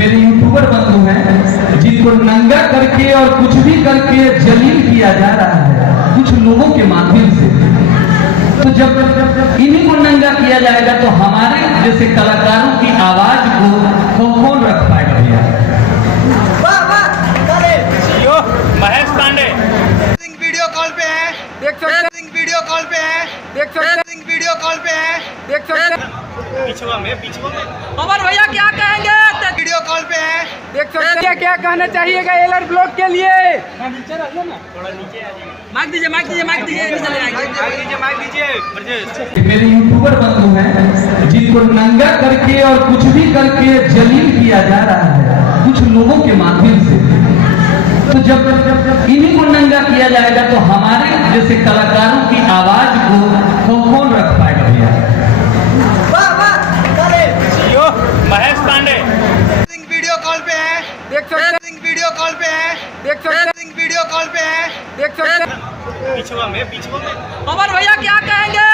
मेरे यूट्यूबर बंधु हैं जिनको नंगा करके और कुछ भी करके जलील किया जा रहा है कुछ लोगों के माध्यम से। तो जब इन्हीं को नंगा किया जाएगा तो हमारे जैसे कलाकारों की आवाज को कौन रख पाएगा भैया? महेश पांडे वीडियो कॉल पे है, देख सकते हैं। वीडियो कॉल पे है, देख सकते हैं। वीडियो कॉल पे है, देख सकते हैं। पिछुआ में अमर भैया क्या कहेंगे? वीडियो कॉल पे है, देख सकते हैं। क्या कहना चाहिएगा एलर ब्लॉक के लिए? माइक दीजिए माइक दीजिए ब्रजेश। मेरे यूट्यूबर बंधु हैं जिनको नंगा करके और कुछ भी करके जलील किया जा रहा है कुछ लोगों के माध्यम से। तो जब इन्हीं को नंगा किया जाएगा तो हमारे जैसे कलाकारों की आवाज को कौन रख पाएगा भैया? महेश पांडे वीडियो कॉल पे है, देख सकते हैं। वीडियो कॉल पे है, देख सकते हैं। वीडियो कॉल पे है, देख सकते हैं। पिछुआ में अमर भैया क्या कहेंगे?